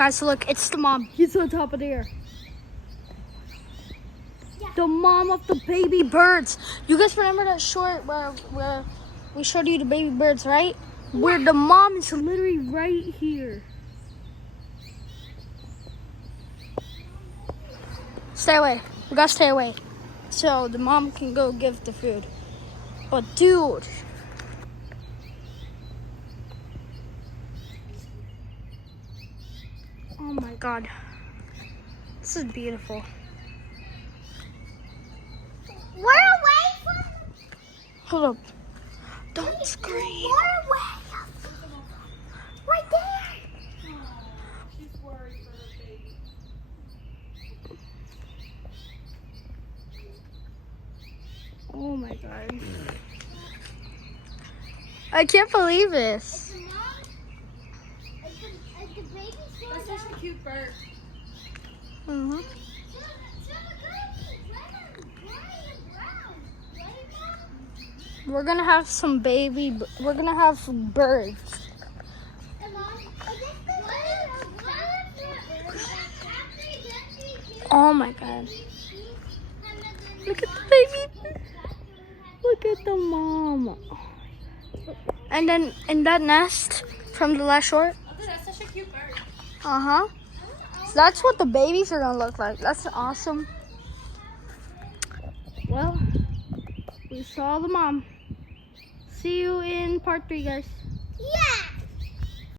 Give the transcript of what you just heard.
Guys, look, it's the mom. He's on top of there. The mom of the baby birds. You guys remember that short where we showed you the baby birds, right? Where the mom is literally right here. Stay away. We gotta stay away. So the mom can go give the food. But dude. Oh my God. This is beautiful. We're away from. Hold up. Don't scream. We're away. Right there. She's worried for her baby. Oh my God. I can't believe this. Is the baby still That's such a cute bird. Mhm. We're gonna have some baby. We're gonna have birds. Oh my God. Look at the baby. Look at the mom. And then in that nest from the last short. Oh, that's such a cute bird. Uh-huh. So that's what the babies are gonna look like. That's awesome. Well, we saw the mom. See you in part 3, guys. Yeah.